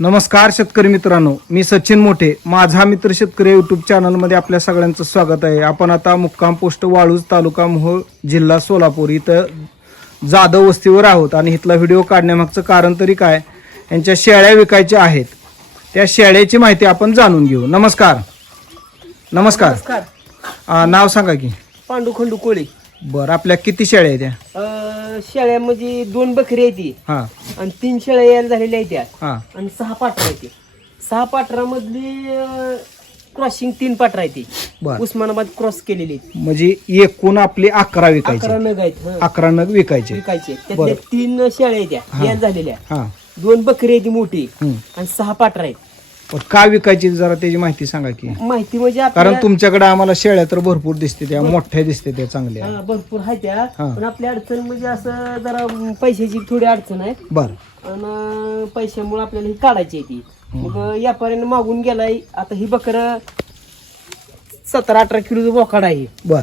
नमस्कार शेतकरी मित्रांनो मी सचिन मोठे माझा मित्र शेतकरी युट्यूब चॅनलमध्ये आपल्या सगळ्यांचं स्वागत आहे. आपण आता मुक्काम पोस्ट वाळूज तालुका मोहोळ जिल्हा सोलापूर इथं जाधव वस्तीवर आहोत आणि इथला व्हिडिओ काढण्यामागचं कारण तरी काय? यांच्या शेळ्या विकायच्या आहेत. त्या शेळ्याची माहिती आपण जाणून घेऊ. नमस्कार. नमस्कार. नमस्कार. आ, नाव सांगा की. पांडू खंडू कोळी. बरं आपल्या किती शेळ्या आहेत त्या अं, शेळ्यामध्ये दोन बकरी आहेत ती हां. आणि तीन शेळ्या यायला झालेल्या आहेत त्या हां. आणि सहा पाटरा आहेत ती. सहा पाटरामधली क्रॉसिंग तीन पाटरा आहे ती बरं. उस्मानाबाद क्रॉस केलेली आहेत. म्हणजे एकूण आपली अकरा विकायची अकरा नग आहेत हं. अकरा नग विकायचे विकायचे त्यातल्या बरं. तीन शेळ्या आहेत त्या. यायला झालेल्या. हां. दोन बकरी आहेत ती मोठी. आणि सहा पाटरा आहेत. पण का विकायची जरा त्याची माहिती सांगा की. माहिती म्हणजे कारण आपल्याला- तुमच्याकडे आम्हाला शेळ्या तर भरपूर दिसते त्या मोठ्या दिसते त्या चांगल्या. हा, भरपूर आहे त्या. हा. पण आपली अडचण म्हणजे असं जरा अं, पैशाची थोडी अडचण आहे. बर. आणि पैशामुळे आपल्याला ही काढायची आहे ती. मग यापर्यंत मागून गेलाय. आता ही बकर सतरा अठरा किलोचं बोकाड आहे. बर.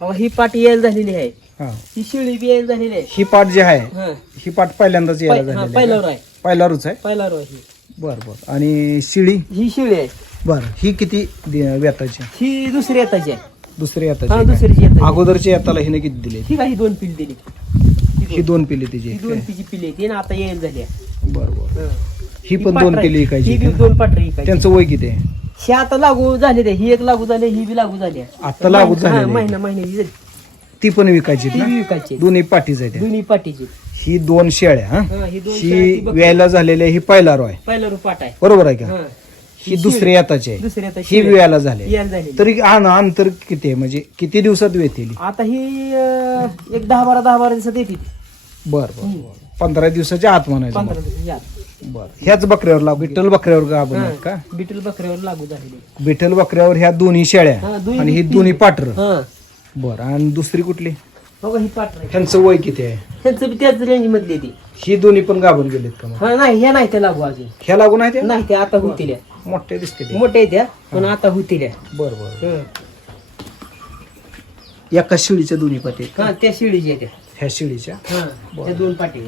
अहो, ही पाट यायला झालेली आहे. हा. ही शिळी बी यायला झालेली आहे. ही पाट जी आहे हा. ही पाट पहिल्यांदाच यायला पै- हा, झालेली पहिल्यावर आहे आहे. पहिल्यावरच आहे? पहिल्यावर आहे ही. बर बर. आणि शिळी? ही शिळी आहे. बर ही किती दि- व्याताची ही दुसरी येताची आहे. दुसरी हा येताची काय? दुसरीची अगोदरच्या येताला हिने किती दिले? ही काही दोन पिल दिली. ही दोन. पिली तिची ही दोन पिची पिली आहे ती आता यायला झाली आहे. बर बर. हा. ही पण दोन पाटरा पिली आहे. विकायची ही बी दोन पाटरी त्यांचं वय किती आहे? ही आता लागू झालेली आहे ही एक लागू झाली ही बी लागू झाली आहे. आता लागू हा, झालेली आहे. महिना महिन्याची झाली. ती पण विकायची ती ना? विकायची आहे. दोन्ही पाठीच आहे त्या दोन्ही पाटीची ही दोन शेळ्या हा? हा, ही दोन शेळ्या, ही ती बकरी. व्यायला झालेल्या ही पहिला रॉय. पहिला रुपाट आहे. बरोबर आहे का? हा. ही दुसरी आहे. दुसरी आता ही शिळी. व्यायला झाले यायला झालेली. तरी आण- अंतर किती आहे? म्हणजे किती दिवसात वेतील? आता ही अं, एक दहा बारा दहा बारा दिवसात येते बर बर. पंधरा दिवसाच्या आत म्हणायचं पंधरा दिवसात यात. बर. ह्याच बकऱ्यावर लाव बिठ्ठल बकऱ्यावर का हा. का? बिटल बकऱ्यावर लागू झालेली बिठ्ठल बकऱ्यावर ह्या दोन्ही हा, शेळ्या दोन्ही आणि ही. दोन्ही पाटर. हा. बर. आणि दुसरी कुठली? ही ह्यांचं वय किती आहे? त्यांचं बी त्याच रेंज मधली ती. ही दोन्ही पण गाभून गेलेत का मग? हा नाही ह्या नाही त्या लागू अजून. ह्या लागून आहे ते नाही त्या आता होतील मोठे दिसते ते मोठ्या त्या पण आता होतील बर बर. हा. एका शिळीच्या दोन्ही पाटे आहेत का? हा, त्या शिळीच्या त्या. ह्या शिळीच्या? हा त्या दोन पाटी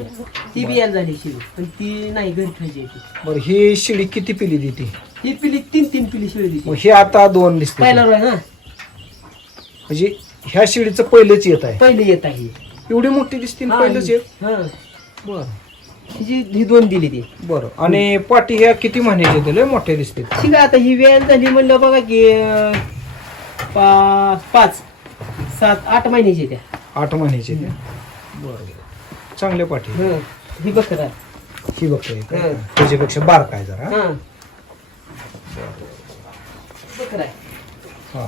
ती बी यायला झाली शिळी पण ती नाही घरी आहे ती. बर ही शिळी किती पिली देते? ही पिली तीन तीन पिली शिळी दिली मग ही आता दोन दिसते पहिला रोय ना? म्हणजे ह्या शिडीचं पहिलेच येत आहे. पहिली येत आहे. एवढी मोठी दिसते हा, पहिलेच येत? हा. बर. हिची ही दोन दिली ती. बरं. आणि पाटी ह्या किती महिन्याच्या येते? लय मोठ्या दिसते ठीक आहे आता ही वेळ झाली म्हणलं बघा की अं, पा- पाच सात आठ महिन्याची त्या आठ महिन्याचे ते बरं. चांगल्या पाठी हं. ही बकरा ही बघतोय का? हं. त्याच्यापेक्षा बार काय जरा. हा. बकरा आहे. हा.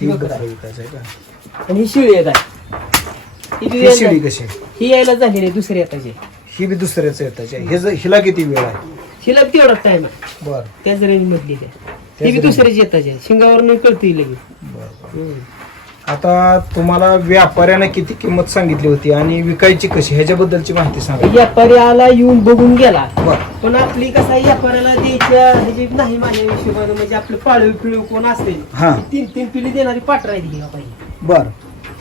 ती बकरा. विकायचं आहे का आणि ही शिळी येत आहे ही ही शिडी. कशी आहे? ही यायला झालेली आहे दुसऱ्या येताची ही बी दुसऱ्याच येताची आहे. हे ज- हिला किती वेळ आहे हिला बी तेवढाच टाइम आहे बर त्याच रेंज मधली त्या ती बी range. दुसऱ्याची येताची आहे शिंगावर कळती लगेच बर हं. आता तुम्हाला व्यापाऱ्याने किती किंमत सांगितली होती आणि विकायची कशी? ह्याच्याबद्दलची माहिती सांगा. व्यापारी आला येऊन बघून गेला. बर. पण आपली कसं आहे व्यापाऱ्याला द्यायच्या ह्याची नाही माझ्या हिशोबानं म्हणजे आपलं पाळीव पिळू कोण असेल हा. तीन तीन पिली देणारी आहे ही बाई बर.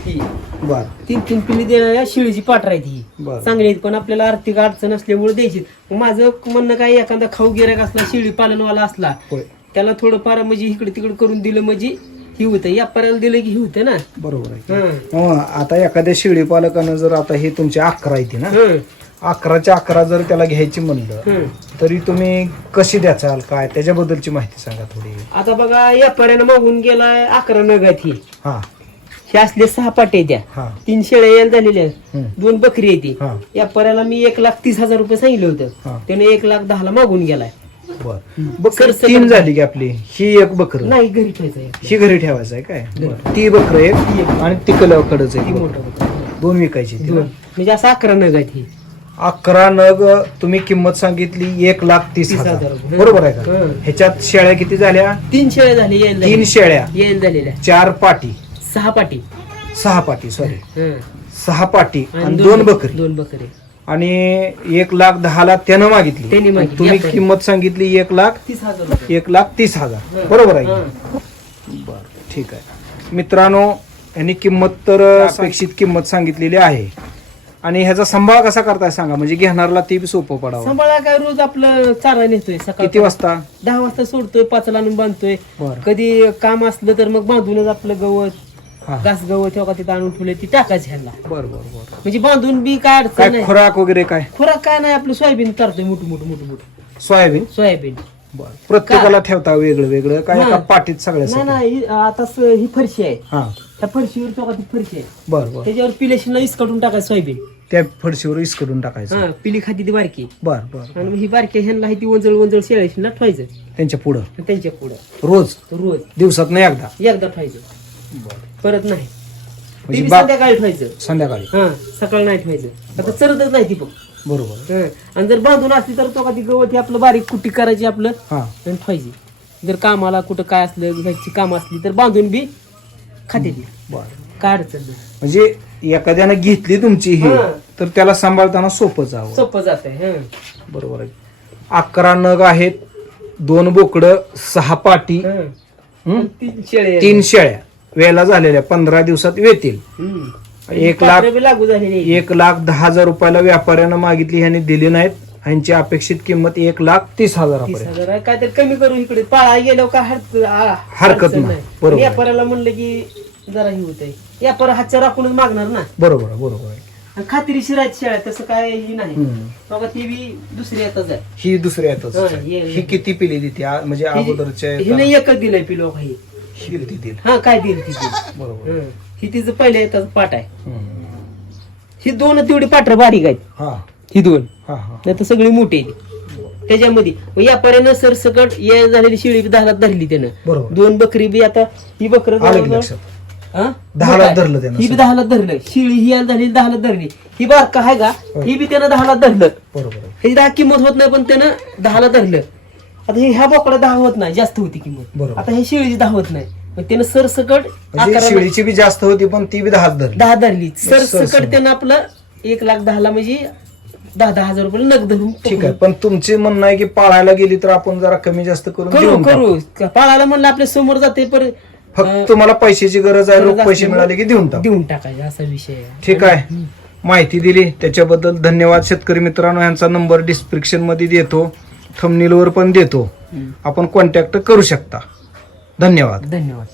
ही. बर. तीन तीन पिली देणाऱ्या शिळीची ही. बर. चांगली आहेत पण आपल्याला आर्थिक अडचण असल्यामुळे द्यायची माझं म्हणणं काय एखादा खाऊ गिरायक असला शिळी पालनवाला असला होय. त्याला थोडंफार म्हणजे इकडे तिकडे करून दिलं म्हणजे ही होतं व्यापाऱ्याला दिलं की ही होतं ना? बरोबर आहे हं. आता एखाद्या शेळी पालकानं जर आता हे तुमचे अकरा येते ना? हं. अकराच्या अकरा जर त्याला घ्यायची म्हणलं हं. तरी तुम्ही कशी द्याचाल काय? त्याच्याबद्दलची माहिती सांगा थोडी. आता बघा व्यापाऱ्यानं मागून गेलाय अकरा नगात ही. हा. हे असले सहा पाटे द्या. हा. तीन शेळ्या यायला झालेल्या आहेत. दोन बकरी येते हा. या पर्याला मी एक लाख तीस हजार रुपये सांगितलं हा. होतं त्याने एक लाख दहाला मागून गेलाय. बर. बकर सरसकट- तीन झाली की आपली. ही एक बकर. नाही घरी ठेवायचं ही घरी ठेवायचं आहे काय? बरं. ती बकर एक आणि ती कडच आहे ती. मोठं दोन विकायची ती दोन. ना? म्हणजे असं अकरा नग आहेत ही. अकरा नग तुम्ही किंमत सांगितली एक लाख तीस तीस हजार. हजार रुपये. बरोबर आहे का? हं. ह्याच्यात शेळ्या किती झाल्या? तीन शेळ्या झाली यायला तीन. शेळ्या. झालेल्या. चार पाटी. सहा पाटी. सहा पाटी सॉरी हं. सहा पाटी आणि दोन बकरी. दोन बकरी. आणि एक लाख दहाला त्यानं मागितली. त्याने मागितली. तुम्ही. किंमत सांगितली एक लाख तीस हजार रुपये. एक लाख तीस हजार. बरोबर आहे. बर ठीक आहे. मित्रांनो यांनी किंमत तर अपेक्षित किंमत सांगितलेली आहे. आणि ह्याचा सांभाळ कसा करताय सांगा? म्हणजे घेणारला ती बी सोपं पडावं. सांभाळा काय रोज आपलं चारा नेतोय सकाळ किती वाजता? दहा वाजता सोडतोय पाचला आणून बांधतोय. बरं. कधी काम असलं तर मग बांधूनच आपलं गवत घास गवत ठेवा तिथं आणून ठेवले ती टाकायची ह्याला बर बर बर. म्हणजे बांधून बी काय अडचण काय नाही. खुराक वगैरे काय? खुराक काय नाही आपलं सोयाबीन करतोय मोठं मोठं मोठं मोठं. सोयाबीन? सोयाबीन. बर. प्रत्येकाला ठेवता वेगळं वेगळं? काय हा. एका पाठीत नाही सगळ्यासाठी नाही ही- आता स- ही फरशी आहे. हा. त्या फरशीवर तो ती फरशी आहे. बर बर. त्याच्यावर पिलेशीला इसकाटून टाकायचं सोयाबीन. त्या फरशीवर इसकडून टाकायचं. हा पिली खाती ती बारकी. बर बर आणि मग ही बारकी ह्यांना ती वंजळ वंजळ शेळीशीला ठेवायचं. त्यांच्या पुढं? आणि त्यांच्या पुढं. रोज? रोज. दिवसात नाही एकदा? एकदा ठेवायचं. परत नाही. ते म्हणजे बी बा- संध्याकाळी ठेवायचं संध्याकाळी. हा सकाळी नाही ठेवायचं आता चरतच नाही ती बघ बरोबर. हं. आणि जर बांधून असली तर तो का ती गवत हे आपलं बारीक कुट्टी करायची आपलं हा. आणि ठेवायची. जर कामाला कुठं काय असलं घरची काम असली तर बांधून बी खाते ती. बर. काय अडचण नाही. म्हणजे एखाद्यानं घेतली तुमची ही हा. तर त्याला सांभाळताना सोपं जावं. सोपं जात आहे बरोबर आहे. अकरा नग आहेत दोन बोकडं सहा पाटी हं? तीन शेळे तीन शेळ्या. वेळेला झालेल्या पंधरा दिवसात वेतील. हं. एक लाख लागू झालेली एक लाख दहा हजार रुपयाला व्यापाऱ्यानं मागितली ह्यांनी दिली नाहीत. ह्यांची अपेक्षित किंमत एक लाख तीस तीस हजारापर्यंत. हजार. आहे. काहीतरी कमी करू इकडे पाळा गेलो का हरकत आ- हरकत अडचण नाही. बरोबर. आहे. व्यापाऱ्याला म्हणलं की जरा हे होत आहे व्यापार हातच्या राखूनच मागणार ना. बरोबर आहे, बरोबर. आहे आणि खात्रीशीर आहेत तसं काय ही नाही. हम्म. बघा ती बी दुसरी येतच आहे. ही दुसरी येतच हा, ये- ही किती पिली देते आ- म्हणजे अगोदरच्या हिने एकच दिलंय पिलो काही ही दिली हा काय दिली ती दिली. बरोबर. हं. ही तिचं पहिल्या येतात पाट आहे. हम्म. ही. दोन तेवढी पाठ बारीक आहेत. हा. ही दोन. हा हा. नाही तर सगळी मोठी आहे त्याच्यामध्ये व्यापाऱ्यानं सरसकट ये झालेली शिळी बी दहाला धरली त्यानं. बरोबर. दोन बकरी बी आता ही बकर आलं की लक्षात. हा? दहाला. धरलं त्यानं ही बी दहाला धरलं. शिळी ही याला झाली दहाला धरली. ही बारका आहे का? ही. बी त्यानं दहाला धरलं. बरोबर. आहे. ह्याची दहा किंमत होत नाही पण त्यानं दहाला धरलं. आता हे ह्या बोकडा दहा होत नाही जास्त होती किंमत. बरोबर. आता हे शिळीची दहा होत नाही. मग त्यानं सरसकट म्हणजे शिळीची बी जास्त होती पण ती बी दहाच धरली. दहा धरली. सरसकट. सरसकट. त्यानं आपलं एक लाख दहाला म्हणजे दहा दहा हजार रुपये नग धरून ठीक आहे पण तुमचे म्हणणं आहे की पाळायला गेली तर आपण जरा कमी जास्त करून करू देऊन टाकू. करू पाळायला म्हणलं आपल्यासमोर जाते पर फक्त तुम्हाला पैशाची गरज आहे पैसे मिळाले की देऊन टाकू. देऊन टाकायचा असा विषय आहे. ठीक आहे. माहिती दिली त्याच्याबद्दल धन्यवाद. शेतकरी मित्रांनो यांचा नंबर डिस्क्रिप्शनमध्ये देतो. थंबनेलवर पण देतो. आपण कॉन्टॅक्ट करू शकता. धन्यवाद. धन्यवाद.